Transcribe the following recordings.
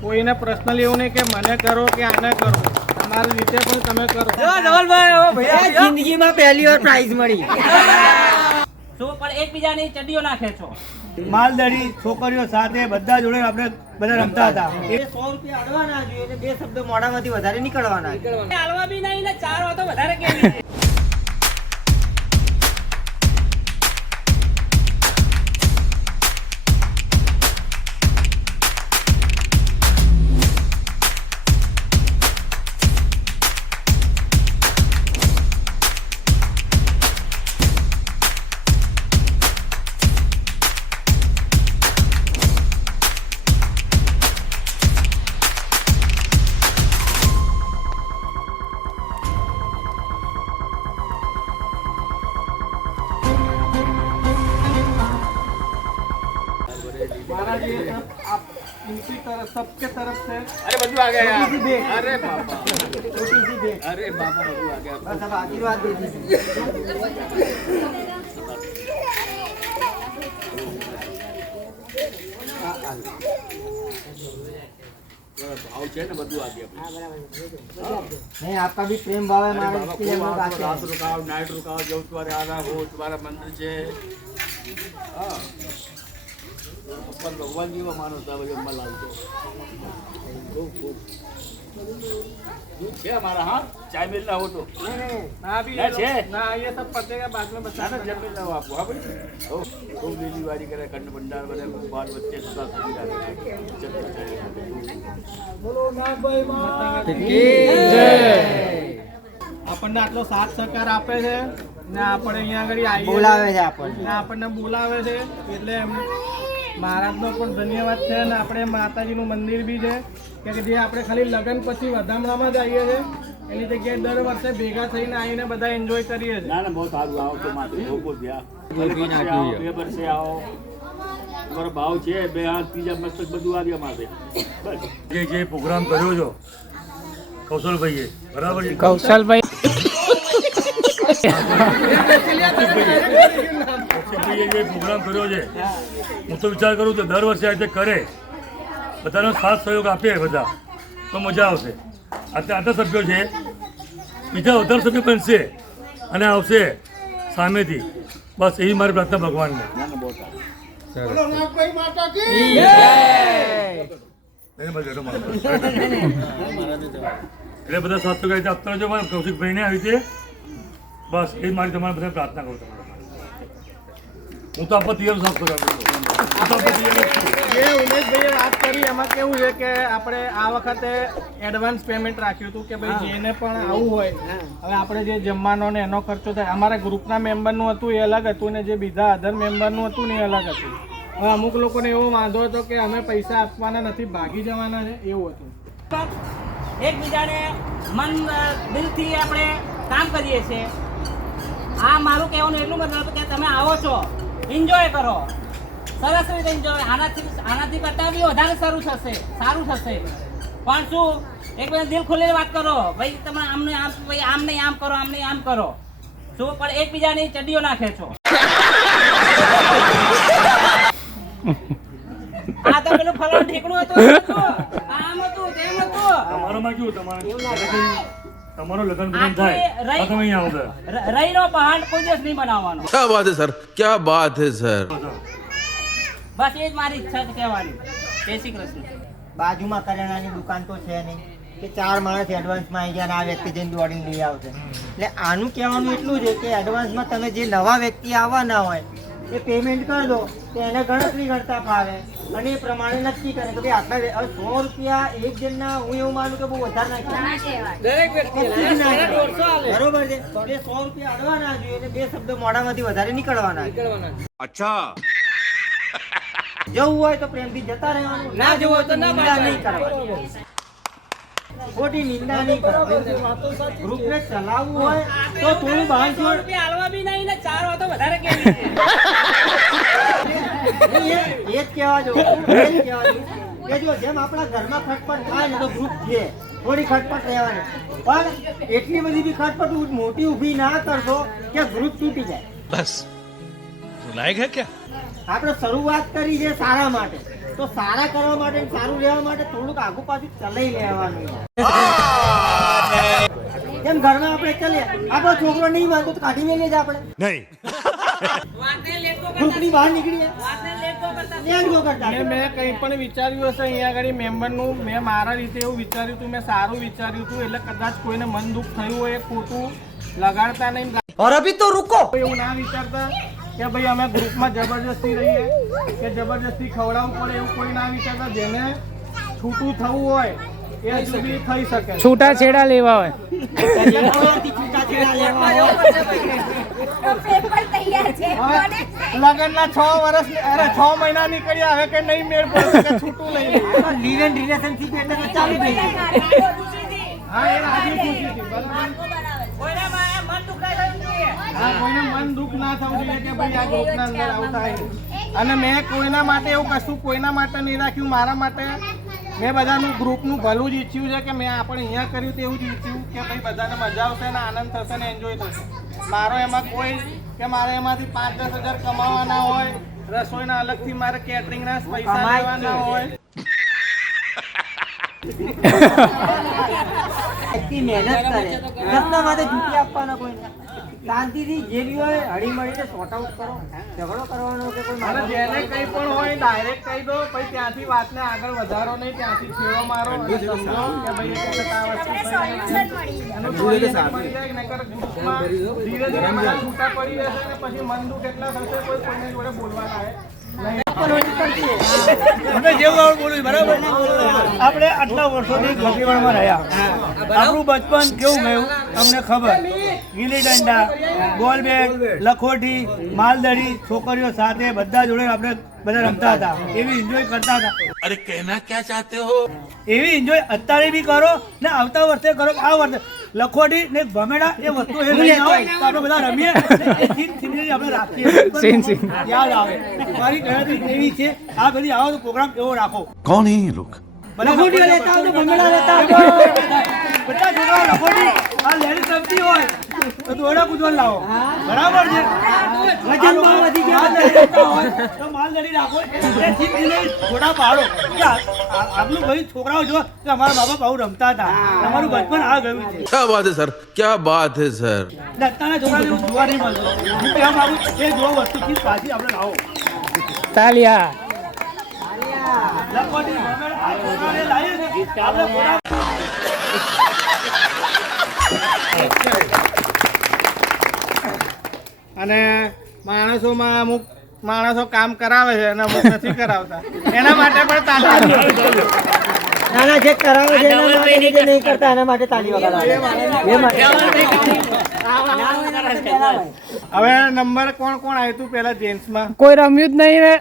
કોઈને પર્સનલી એવું નહીં કે મને કરો કે આને કરો, તમારી રીતે પણ તમે કરો. જિંદગીમાં પહેલી વાર પ્રાઇઝ મળી. શું પણ એકબીજાની ચડીઓ નાખે છો? માલધારી છોકરીઓ સાથે બધા જોડે આપણે બધા રમતા હતા. એ 100 રૂપિયા અડવાના જોઈએ એટલે બે શબ્દ મોઢામાંથી વધારે નીકળવાના. હાલવા બી નહીં ને 4 વાતો વધારે કેવી છે? हमारा ये सब आप इनकी तरफ सबके तरफ से અરે બધું આ ગયા छोटी सी भेंट, અરે બાપા छोटी सी भेंट. અરે બાપા બધું આ ગયા बस अब आशीर्वाद दे दीजिए. ભાવ છે ને બધું આ ગયા नहीं आपका भी प्रेम भाव है हमारे बाबा इसके लिए हम लोग रात आते हैं. रुकाओ नाइट रुकाओ जो तुम्हारे आना हो तुम्हारा मंदिर છે હા ભગવાન ભગવાન જેવા માનો હતા બધા લાવતો ખૂબ છે हमारा हाँ चाय मिलना हो तो ना भी क्या छे? ना ये सब पतेगा बाद में बता. ना जब मिलना हो आपको हाँ भाई हो खूब लीली वाली करे खंड भंडार बने बाल बच्चे सदा सुविधा બોલો નાગભાઈ માં આપણને આટલો સાથ સહકાર આપે છે ને આપણે અહીંયા આગળ આવીએ બોલાવે છે આપણને. ને આપણને બોલાવે છે એટલે મહારાજનો પણ ધન્યવાદ છે ને આપણે માતાજીનું મંદિર બી છે કે જે આપણે ખાલી લગ્ન પછી વધામણામાં જ આવીએ છીએ એની જગ્યાએ દર વર્ષે ભેગા થઈને આવીને બધા એન્જોય કરીએ છીએ. ના ના બહુ સારું આવો તો માત્ર લોકો ત્યાં બે વર્ષે આવો તમારો ભાવ છે બે હાથ ત્રીજા મસ્તક બધું આવ્યા માથે બસ જે પ્રોગ્રામ કર્યો છો કૌશલભાઈએ બરાબર છે કૌશલભાઈ કૌશિકભાઈએ જે પ્રોગ્રામ કર્યો છે હું તો વિચાર કરું તો દર વર્ષે આ રીતે કરે બધાનો સાથ સહયોગ આપે બધા તો મજા આવશે. આટલા સભ્યો છે બીજા 18 સભ્યો પણ છે અને આવશે સામેથી બસ એવી મારી પ્રાર્થના ભગવાનને. એટલે બધા સાથ સહયોગ આપતા રહેજો મારા કૌશિકભાઈને આવી રીતે બસ એ મારી તમારે બધા પ્રાર્થના કરું તમારે. હું તો આપણા તિયર સાફ કરું જે ઉમેશભાઈએ વાત કરી એમાં કેવું છે કે આપણે આ વખતે એડવાન્સ પેમેન્ટ રાખ્યું હતું કે ભાઈ જેને પણ આવવું હોય હવે આપણે જે જમવાનો ને એનો ખર્ચો થાય અમારા ગ્રુપના મેમ્બરનું હતું એ અલગ હતું ને જે બીજા અધર મેમ્બરનું હતું ને એ અલગ હતું. હવે અમુક લોકોને એવો વાંધો હતો કે અમે પૈસા આપવાના નથી ભાગી જવાના છે એવું હતું. એકબીજાને મન દિલથી આપણે કામ કરીએ છીએ. આ મારું કહેવાનું એટલું મતલબ કે તમે આવો છો એન્જોય કરો સરસ રીતે એન્જોય આનાથી કરતા બી વધારે સારું થશે પણ શું એકબીજા દિલ ખોલીને વાત કરો ભાઈ તમે આમને આમ ભાઈ આમ નહીં આમ કરો આમ નહીં આમ કરો શું પણ એકબીજાની ચડીઓ નાખે છો. આ તો પેલું ફલાણું ઠેકણું હતું આમ હતું તેમ હતું. તમારામાં કેવું તમારું લગ્ન બગન થાય આ તમે અહીંયા આવો રહીનો પહાડ કોઈ દિવસ નહીં બનાવવાનો. क्या बात है सर क्या बात है सर બસ એ જ મારી ઈચ્છા છે કહેવાની. જય શ્રી કૃષ્ણ. બાજુમાં કરિયાણાની દુકાન તો છે નહીં કે 4 માણસ એડવાન્સમાં આવી ગયા અને આ વ્યક્તિ જઈને દોડીને લઈ આવશે. એટલે આનું કહેવાનું એટલું છે કે એડવાન્સમાં તમે જે નવા વ્યક્તિ આવવાના હોય એ પેમેન્ટ કરી દો તો એને ગણતરી કરતા ફાવે અને એ પ્રમાણે નક્કી કરે કે ભાઈ આટલા 100 રૂપિયા એક જણના હું એવું માનું કે બહુ વધારે નાખ્યા બરોબર છે એટલે 100 રૂપિયા અડવાના જોઈએ એટલે બે શબ્દ મોઢામાંથી વધારે નીકળવાના. अच्छा જવું હોય તો પ્રેમથી જતા રહેવાનું, ના જવું હોય તો નિંદા નહીં કરવાની, ખોટી નિંદા નહીં કરવાની. ગ્રુપને ચલાવવું હોય તો થોડું બાંધછોડ રૂપિયા હાલવા બી નહીં ને 4 વાતો વધારે કેવી છે? એ જ કહેવા જવું કે જો જેમ આપણા ઘરમાં ખટપટ થાય ને તો ગ્રુપ છે થોડી ખટપટ રહેવાની પણ એટલી બધી બી ખટપટ મોટી ઊભી ના કરશો કે ગ્રુપ તૂટી જાય. बस सुनाएगा क्या આપણે શરૂઆત કરી છે સારા માટે તો સારા કરવા માટે ને સારું રહેવા માટે થોડુંક આગુ પાછું ચલાવી લેવાનું. જેમ ઘરમાં આપણે ચલીએ, આપણો છોકરો નહીં માનતો તો કાઢી મેલીએ જ આપણે. વાતને લેટકો ગ્રુપની બહાર નીકળીએ. વાતને લેટકો કરતા લેટ ગો કરતા. મેં કંઈ પણ વિચાર્યું હશે અહીંયા આગળ મેમ્બરનું, મેં મારા રીતે એવું વિચાર્યું હતું, મેં સારું વિચાર્યું હતું, એટલે કદાચ કોઈને મન દુઃખ થયું હોય એ ખોટું લગાડતા નહીં. और अभी तो रुको. એવું ના વિચારતા કે ભાઈ અમે ગ્રુપમાં જબરજસ્તી રહીએ કે જબરજસ્તી ખવડાવવું પડે, એવું કોઈ ના વિચારતા. જેને છૂટું થવું હોય એ હજુ બી થઈ શકે. છૂટા છેડા લેવા હોય છૂટાછેડા લેવા હોય. લગ્નના 6 વર્ષ અરે 6 મહિના નીકળ્યા, હવે કે નહીં મેળ પડે કે છૂટું લઈ લે. લીવ એન્ડ રિલેશનશીપ એટલે તો ચાલુ થઈ ગયું. હા, એ રાજી ખુશી હતી, બરાબર. કોઈના મન દુખાય થવું જોઈએ. હા, કોઈને મન દુઃખ ના થવું જોઈએ કે ભાઈ આ ગ્રુપના અંદર આવું થાય. અને મેં કોઈના માટે એવું કશું કોઈના માટે નહીં રાખ્યું, મારા માટે મેં બધાનું ગ્રુપનું ભલું જ ઈચ્છ્યું છે કે મેં આપણે અહીંયા કર્યું તેવું જ ઈચ્છ્યું કે ભાઈ બધાને મજા આવશે ને આનંદ થશે ને એન્જોય થશે. મારો એમાં કોઈ કે મારે એમાંથી 5-10 હજાર કમાવાના હોય, રસોઈના અલગથી મારે કેટરિંગના પૈસા લેવાના હોય. એટલી મહેનત કરે, ઘરના માટે છૂટી આપવાના કોઈને. શાંતિથી જે બી હોય હળી મળીને સોર્ટ આઉટ કરો. ઝઘડો કરવાનો કે કોઈ અને જેને કંઈ પણ હોય ડાયરેક્ટ કહી દો, પછી ત્યાંથી વાતને આગળ વધારો નહીં, ત્યાંથી છેડો મારો અને સમજો કે ભાઈ એક વખત આ વસ્તુ થઈ અને solution મળી જાય. નહીંતર ગ્રુપમાં ધીરે ધીરે બધા છૂટા પડી જશે અને પછી મન દુઃખ એટલા થશે કોઈ કોઈને જોડે બોલવાના આવે નહીં. આપણે આટલા વર્ષોથી ગોપીવણમાં રહ્યા, આપણું બચપન કેવું ગયું અમને ખબર. ગીલી દંડા, બોલ બેગ, લખોટી, માલદડી, છોકરીઓ સાથે બધા જોડે આપણે બધા રમતા હતા, એવી એન્જોય કરતા હતા. अरे कहना क्या चाहते हो? એવી એન્જોય અત્યારે બી કરો ને આવતા વર્ષે કરો. આ વર્ષે લખોટી ને ભમેડા એ વસ્તુ એ લઈને આવો તો આપણે બધા રમીએ, આપણે રાખીએ, યાદ આવે. મારી ગણતરી એવી છે, આ બધી આવો તો પ્રોગ્રામ એવો રાખો. कौन है ये लोग? લખોટીઓ લેતા આવજો, ભમરડા લેતા આવજો. બધા છોકરાઓ લખોટી આ લેડી રમતી હોય તો દોડા કૂદવા લાવો, બરાબર છે. વજનમાં વધી ગયા. માલદડી રમતા હોય તો માલદડી રાખો, એથી એને ઘોડા પાડો કે આપણું ભાઈ છોકરાઓ જો કે અમારા બાપા બહુ રમતા હતા, તમારું બચપન આ ગયું છે. क्या बात है सर, क्या बात है सर. અત્યારના છોકરાને એવું જોવા નહીં મળતું. હું કહેવા માંગુ છું, એ જો વસ્તુથી પાછી આપણે લાવો. તાલિયા લખોટી ભમેડા આ છોકરાને લાવીએ ને આપણે ઘોડા અને માણસોમાં અમુક માણસો કામ કરાવે છે અને અમુક નથી કરાવતા, એના માટે પણ તાલી. નાના જે કરાવે છે એના માટે, જે નહીં કરતા એના માટે તાળી વગાડવાની. એ માટે. હવે નંબર કોણ કોણ આવ્યું હતું પેલા જેન્ટ્સમાં? કોઈ રમ્યું જ નહીં ને.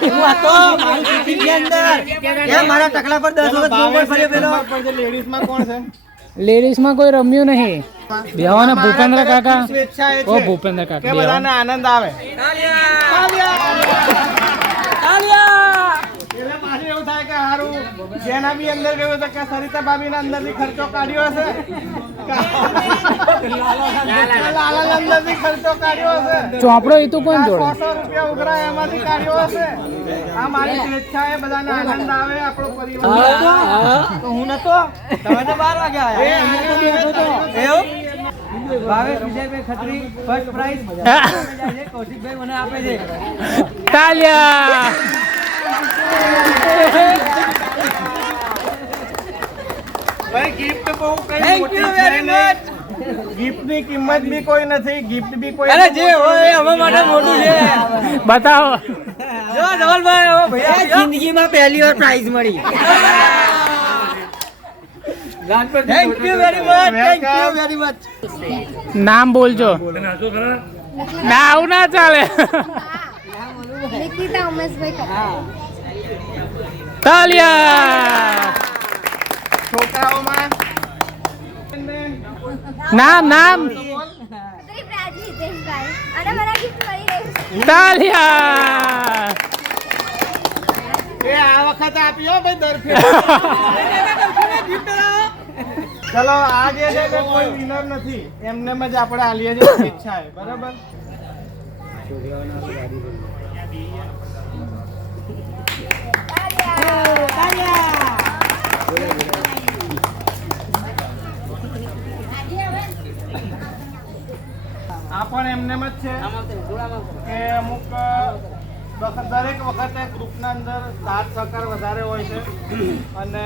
હું હતો મારી સીટીની અંદર. એ મારા ટકલા પર 10 વખત ગોળ ફર્યો પેલો. લેડીઝમાં કોણ છે? લેડીઝમાં કોઈ રમ્યું નહીં. બેહવાના ભૂપેન્દ્ર કાકા. સ્વેચ્છાએ ઓ છે ભૂપેન્દ્ર કે કાકા બધાને આનંદ આવે. એટલે પાછું એવું થાય કે હારું જેના બી અંદર ગયું તો કે સરિતા ભાભીના અંદરથી ખર્ચો કાઢ્યો હશે, લાલા અંદરથી ખર્ચો કાઢ્યો હશે, ચોપડો એ તો કોણ જોડે? 100 રૂપિયા ઉઘરા એમાંથી કાઢ્યો હશે. આ મારી સ્વેચ્છાએ બધાને આનંદ આવે, આપણો પરિવાર. તો હું નતો, તમે તો 12 વાગે આયા. એવું? ભાવેશ વિજયભાઈ ખત્રી ફર્સ્ટ પ્રાઇઝ કૌશિકભાઈ મને આપે છે. તાલિયા ભાઈ ગિફ્ટ બહુ કઈ Thank મોટી you છે very નહીં. much. ગિફ્ટની કિંમત બી કોઈ નથી, ગિફ્ટ બી કોઈ અરે જે હોય એ અમારા માટે મોટું છે. બતાવો. જો ધવલભાઈ, ઓ ભૈયા જિંદગીમાં પહેલી વાર પ્રાઇઝ મળી. Thank you very much, thank you very much. નામ બોલજો. તને હસો ખરા? ના, આવું ના ચાલે. નિકિતા ઉમેશભાઈ તાલિયા. છોકરાઓમાં નામ નામ અને મને ગિફ્ટ મળી રહ્યું તાલિયા. એ આ વખત આપ્યો ભાઈ દર ફેર. ચલો આ જે છે તે કોઈ વિનર નથી, એમને જ આપણે આલીએ છીએ ઈચ્છા છે, બરાબર? એમનેમ જ છે કે અમુક દરેક વખતે ગ્રુપના અંદર સાથ સહકાર વધારે હોય છે અને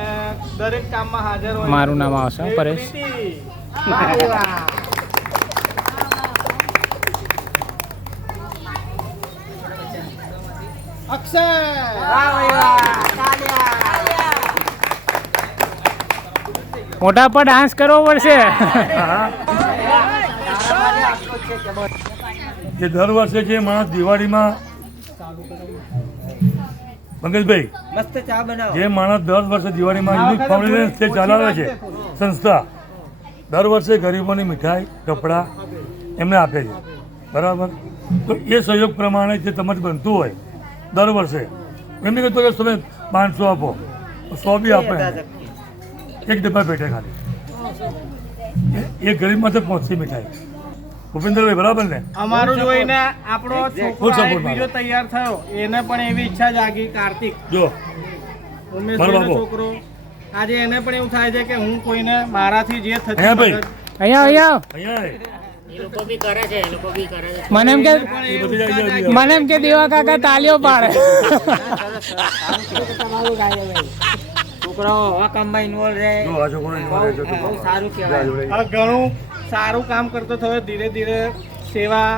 દરેક કામમાં હાજર હોય. મારું નામ આવશે હો, પરેશ. અક્ષય મોટા પર ડાન્સ કરવો પડશે. જે દર વર્ષે જે માણસ દિવાળીમાં પંકજભાઈ મસ્ત ચા બનાવો. જે માણસ દર વર્ષે દિવાળીમાં યુનિક ફાઉન્ડેશન જે ચલાવે છે સંસ્થા, દર વર્ષે ગરીબોની મીઠાઈ કપડાં એમને આપે છે, બરાબર? તો એ સહયોગ પ્રમાણે જે તમારે બનતું હોય દર વર્ષે એમ નહીં કહેતો કે તમે 500 આપો, 100 બી આપે, એક ડબ્બા પેટે ખાલી એ ગરીબમાંથી પહોંચી મીઠાઈ. ભૂપેન્દ્રભાઈ બરાબર ને? અમારું જોઈને આપણો છોકરો આ એક બીજો તૈયાર થયો, એને પણ એવી ઈચ્છા જાગી. કાર્તિક જો ઉમેશભાઈનો છોકરો, આજે એને પણ એવું થાય છે કે હું કોઈને મારાથી જે થતી અહીંયા ભાઈ. મદદ, અહીંયા અહીંયા મને એમ કે મને એમ કે દેવા કાકા તાલીઓ પાડે. છોકરાઓ આવા કામમાં ઇન્વોલ્વ રહે, જો આ છોકરો involve છે તો બહુ સારું કહેવાય. આ ઘણું સારું કામ કરતો થયો. ધીરે ધીરે સેવા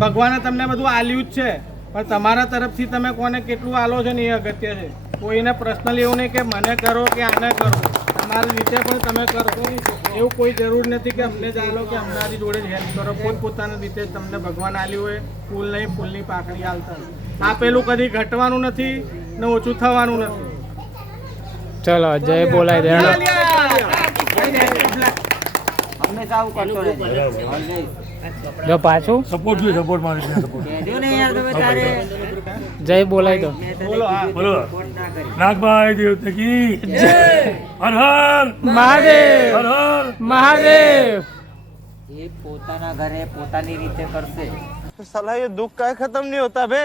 ભગવાને તમને બધું આલ્યું જ છે, પણ તમારા તરફથી તમે કોને કેટલું આલો છો ને એ અગત્ય છે. કોઈને પર્સનલી એવું નહીં કે મને કરો કે આને કરો, તમારી રીતે પણ તમે કરો. એવું કોઈ જરૂર નથી કે અમને જ આલો કે અમારી જોડે જ હેલ્પ કરો. પોતપોતાની રીતે તમને ભગવાન આલ્યું હોય, ફૂલ નહીં ફૂલની પાકડી આલતા. આપેલું કદી ઘટવાનું નથી ને ઓછું થવાનું નથી. ચલો જય બોલાય દે. હંમેશા આવું કરતો રહેજે. જો પાછું સપોર્ટ જોઈએ, સપોર્ટ મારી સપોર્ટ. કહેજો ને યાર તમે તારે. જય બોલાય દો. મેં તને બોલો, હા. બોલો ફોન ના કર્યો. નાગભાઈ દેવતા કી જય. હર હર મહાદેવ હર હર મહાદેવ. એ પોતાના ઘરે પોતાની રીતે કરશે. साला ये दुख का खत्म नहीं होता बे.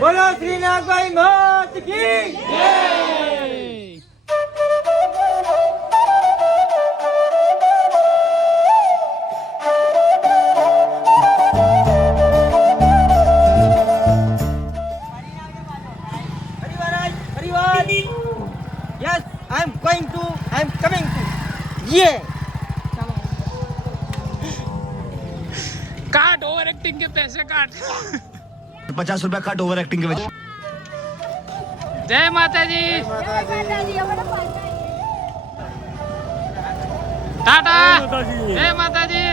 બોલો શ્રી નાગભાઈ મોત કી Yes, I'm coming to. Yeah. काट ओवर एक्टिंग के पैसे काट. 50 रुपया काट ओवर एक्टिंग के वजह. जय माता जी. टाटा. जय माता जी.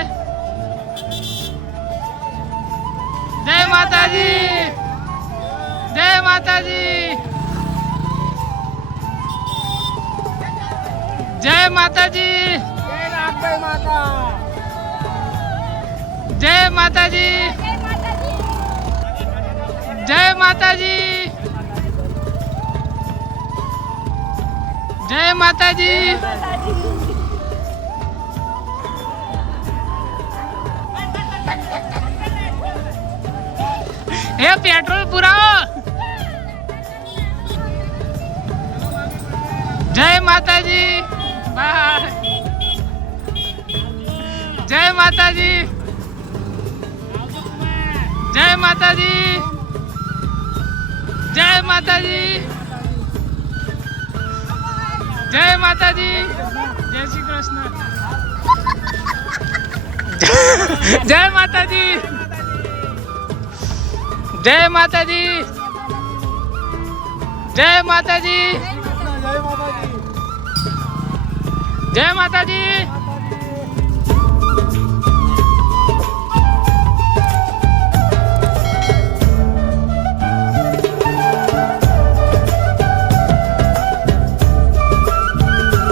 जय माता जी. जय माता जी. जय माता जी. जय माता जी. जय माता जी. जय माता जी. ये पेट्रोल पुराओ. जय माता जी. बाय. जय माता जी. जय माता जी. जय माता जी. जय माता जी. जय श्री कृष्ण. जय माता जी. जय माता जी. जय माता जी. जय माता जी.